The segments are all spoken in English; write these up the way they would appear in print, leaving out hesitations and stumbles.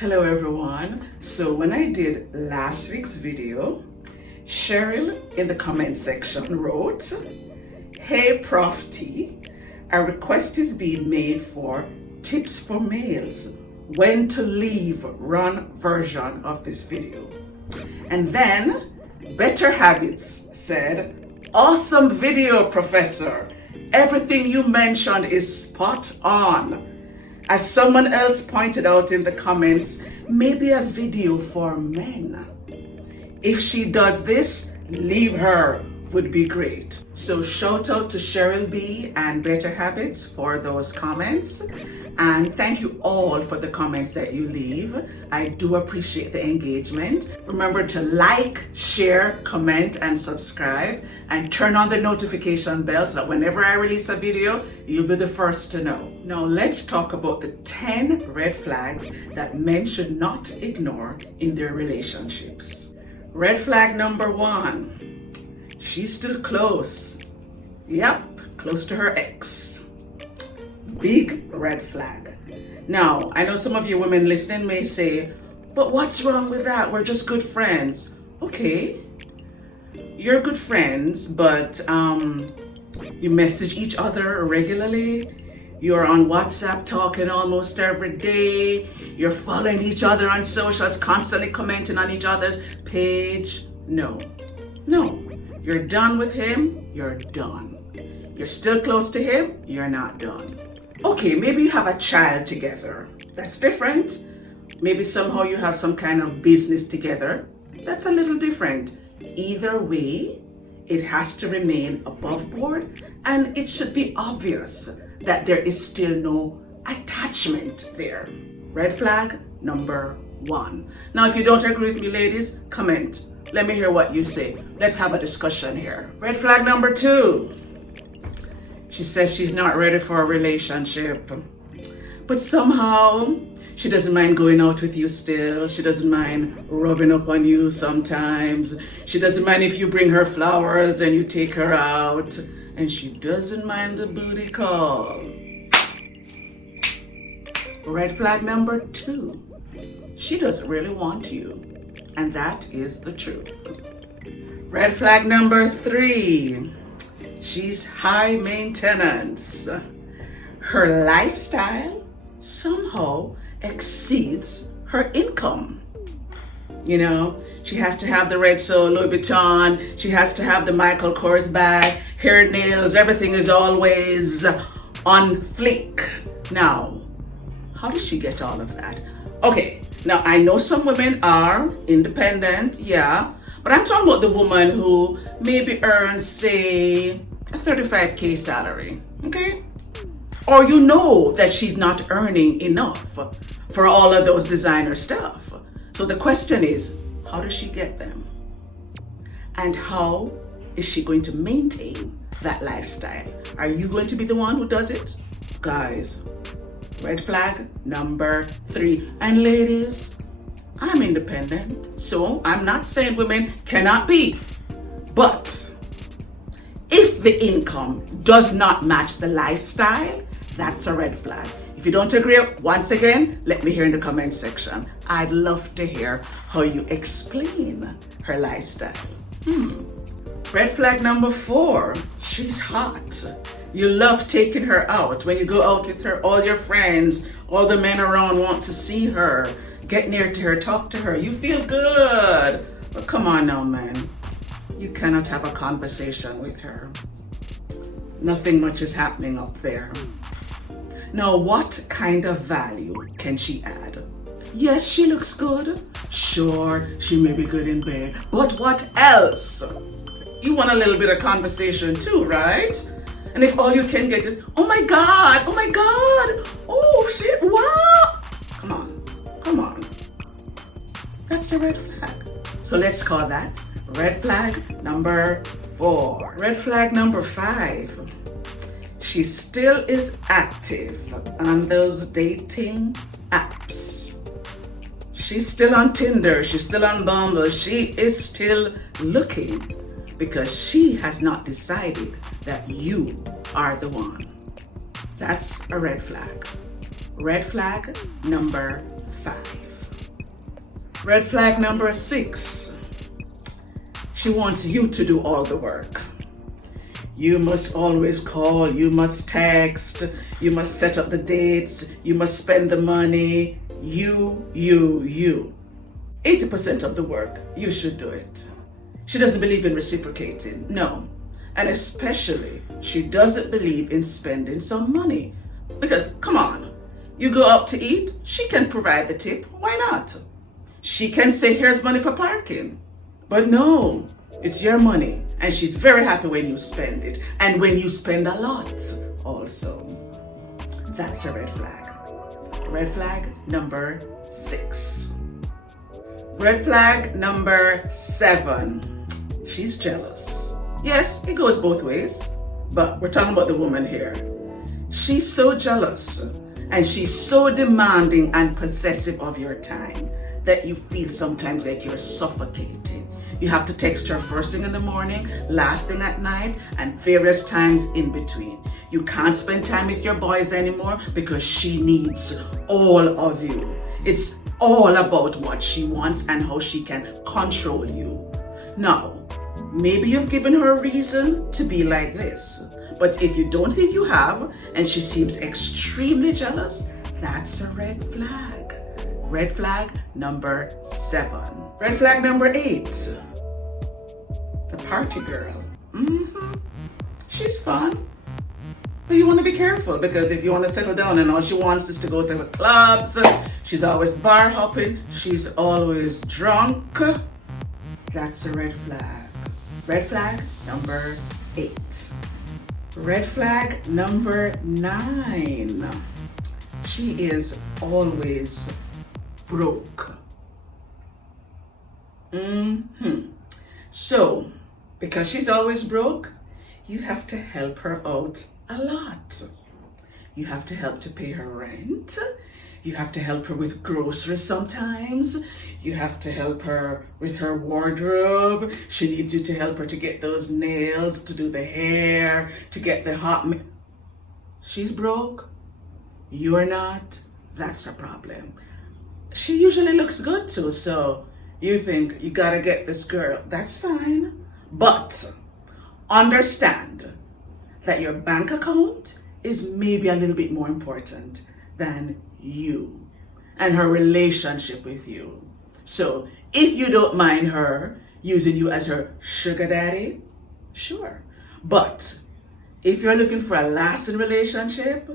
Hello everyone. So when I did last week's video, Cheryl in the comment section wrote, "Hey Prof T, a request is being made for tips for males, when to leave run version of this video." And then Better Habits said, "Awesome video, Professor. Everything you mentioned is spot on. As someone else pointed out in the comments, maybe a video for men. If she does this, leave her would be great." So shout out to Cheryl B and Better Habits for those comments. And thank you all for the comments that you leave. I do appreciate the engagement. Remember to like, share, comment, and subscribe, and turn on the notification bell so that whenever I release a video, you'll be the first to know. Now let's talk about the 10 red flags that men should not ignore in their relationships. Red flag number 1, she's still close. Yep, close to her ex. Big red flag. Now, I know some of you women listening may say, "But what's wrong with that? We're just good friends." Okay, you're good friends, but you message each other regularly. You're on WhatsApp talking almost every day. You're following each other on socials, constantly commenting on each other's page. No, you're done with him, you're done. You're still close to him, you're not done. Okay, maybe you have a child together. That's different. Maybe somehow you have some kind of business together. That's a little different. Either way, it has to remain above board, and it should be obvious that there is still no attachment there. Red flag number 1. Now, if you don't agree with me, ladies, comment. Let me hear what you say. Let's have a discussion here. Red flag number 2. She says she's not ready for a relationship, but somehow she doesn't mind going out with you still. She doesn't mind rubbing up on you sometimes. She doesn't mind if you bring her flowers and you take her out. And she doesn't mind the booty call. Red flag number 2. She doesn't really want you. And that is the truth. Red flag number 3. She's high maintenance. Her lifestyle somehow exceeds her income. You know, she has to have the red Soul Louis Vuitton. She has to have the Michael Kors bag, hair, nails, everything is always on fleek. Now, how does she get all of that? Okay, now I know some women are independent, yeah, but I'm talking about the woman who maybe earns, say, a 35K salary, okay? Or you know that she's not earning enough for all of those designer stuff. So the question is, how does she get them? And how is she going to maintain that lifestyle? Are you going to be the one who does it? Guys, red flag number 3. And ladies, I'm independent, so I'm not saying women cannot be, but if the income does not match the lifestyle, that's a red flag. If you don't agree, once again, let me hear in the comment section. I'd love to hear how you explain her lifestyle. Red flag number 4, she's hot. You love taking her out. When you go out with her, all your friends, all the men around want to see her, get near to her, talk to her. You feel good. But come on now, man. You cannot have a conversation with her. Nothing much is happening up there. Now, what kind of value can she add? Yes, she looks good. Sure, she may be good in bed, but what else? You want a little bit of conversation too, right? And if all you can get is, oh my God, oh shit, wow. Come on. That's a red flag. So let's call that red flag number 4. Red flag number 5. She still is active on those dating apps. She's still on Tinder. She's still on Bumble. She is still looking because she has not decided that you are the one. That's a red flag. Red flag number 5. Red flag number 6. She wants you to do all the work. You must always call, you must text, you must set up the dates, you must spend the money. You. 80% of the work, you should do it. She doesn't believe in reciprocating, no. And especially, she doesn't believe in spending some money. Because, come on, you go out to eat, she can provide the tip, why not? She can say, here's money for parking. But no, it's your money, and she's very happy when you spend it, and when you spend a lot also. That's a red flag. Red flag number 6. Red flag number 7. She's jealous. Yes, it goes both ways, but we're talking about the woman here. She's so jealous, and she's so demanding and possessive of your time that you feel sometimes like you're suffocating. You have to text her first thing in the morning, last thing at night, and various times in between. You can't spend time with your boys anymore because she needs all of you. It's all about what she wants and how she can control you. Now, maybe you've given her a reason to be like this, but if you don't think you have, and she seems extremely jealous, that's a red flag. Red flag number 7. Red flag number 8. The party girl. She's fun. But you want to be careful, because if you want to settle down and all she wants is to go to the clubs, she's always bar hopping, she's always drunk, that's a red flag. Red flag number 8. Red flag number 9. She is always broke. So, because she's always broke, you have to help her out a lot. You have to help to pay her rent. You have to help her with groceries sometimes. You have to help her with her wardrobe. She needs you to help her to get those nails, to do the hair, to get the She's broke. You're not. That's a problem. She usually looks good too, so you think you gotta get this girl. That's fine. But understand that your bank account is maybe a little bit more important than you and her relationship with you. So if you don't mind her using you as her sugar daddy, sure. But if you're looking for a lasting relationship,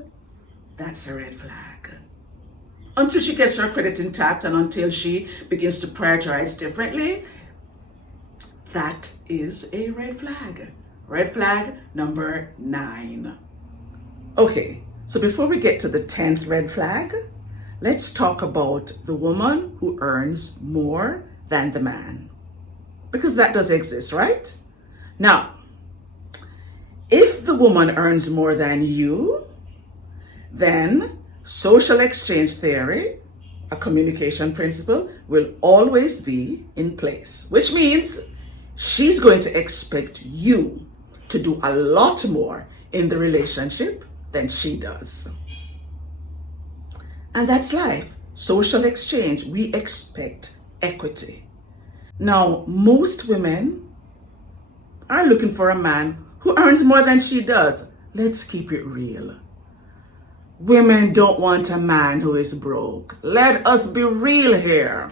that's a red flag. Until she gets her credit intact and until she begins to prioritize differently, that is a red flag. Red flag number 9. Okay, so before we get to the 10th red flag, let's talk about the woman who earns more than the man. Because that does exist, right? Now, if the woman earns more than you, then social exchange theory, a communication principle, will always be in place, which means she's going to expect you to do a lot more in the relationship than she does. And that's life. Social exchange, we expect equity. Now, most women are looking for a man who earns more than she does. Let's keep it real. Women don't want a man who is broke. Let us be real here.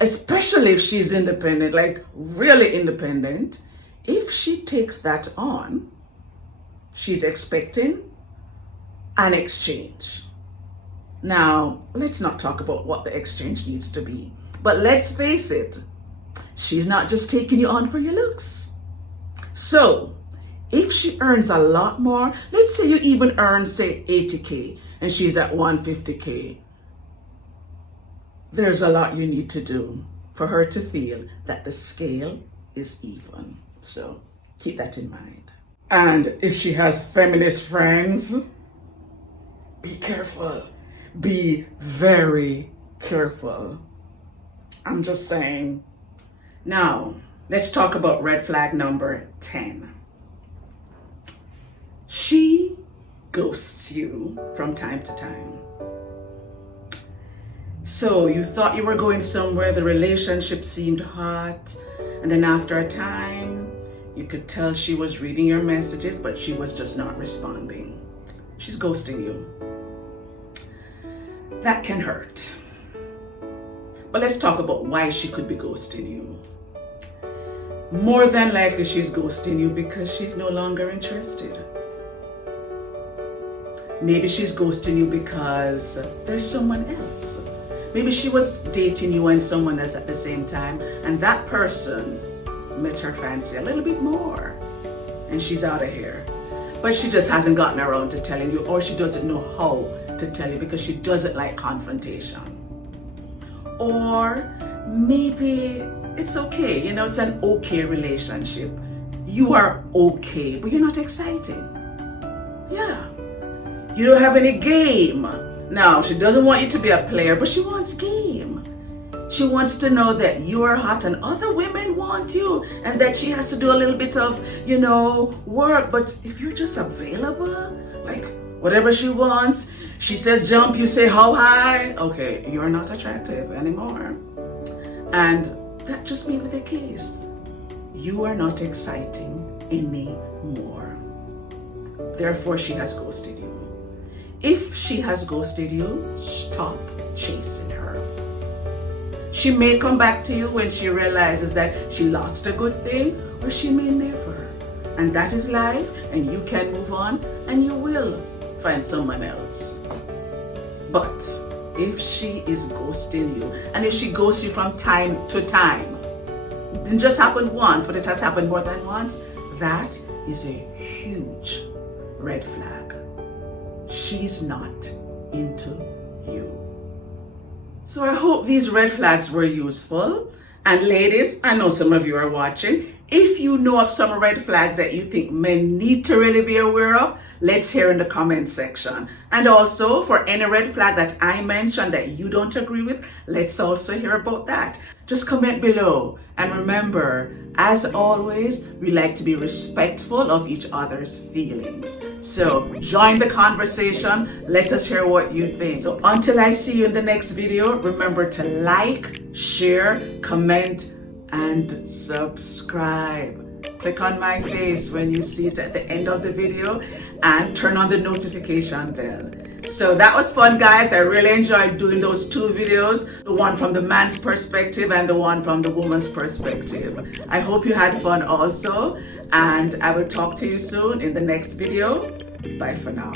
Especially if she's independent, like really independent. If she takes that on, she's expecting an exchange. Now, let's not talk about what the exchange needs to be. But let's face it, she's not just taking you on for your looks. So, if she earns a lot more, let's say you even earn, say, 80K and she's at 150K, there's a lot you need to do for her to feel that the scale is even. So keep that in mind. And if she has feminist friends, be careful. Be very careful. I'm just saying. Now, let's talk about red flag number 10. She ghosts you from time to time. So you thought you were going somewhere, the relationship seemed hot, and then after a time, you could tell she was reading your messages, but she was just not responding. She's ghosting you. That can hurt. But let's talk about why she could be ghosting you. More than likely, she's ghosting you because she's no longer interested. Maybe she's ghosting you because there's someone else. Maybe she was dating you and someone else at the same time, and that person met her fancy a little bit more, and she's out of here. But she just hasn't gotten around to telling you, or she doesn't know how to tell you because she doesn't like confrontation. Or maybe it's okay, it's an okay relationship. You are okay, but you're not excited. Yeah. You don't have any game. Now, she doesn't want you to be a player, but she wants game. She wants to know that you are hot and other women want you, and that she has to do a little bit of, work. But if you're just available, like whatever she wants, she says jump, you say how high, okay, you're not attractive anymore. And that just may be the case. You are not exciting anymore. Therefore, she has ghosted you. If she has ghosted you, stop chasing her. She may come back to you when she realizes that she lost a good thing, or she may never. And that is life, and you can move on, and you will find someone else. But if she is ghosting you, and if she ghosts you from time to time, it didn't just happen once, but it has happened more than once, that is a huge red flag. She's not into you. So I hope these red flags were useful. And ladies, I know some of you are watching. If you know of some red flags that you think men need to really be aware of, let's hear in the comment section. And also, for any red flag that I mentioned that you don't agree with, let's also hear about that. Just comment below. And remember, as always, we like to be respectful of each other's feelings. So join the conversation. Let us hear what you think. So until I see you in the next video, remember to like, share, comment, and subscribe. Click on my face when you see it at the end of the video and turn on the notification bell. So that was fun, guys. I really enjoyed doing those two videos, the one from the man's perspective and the one from the woman's perspective. I hope you had fun also, and I will talk to you soon in the next video. Bye for now.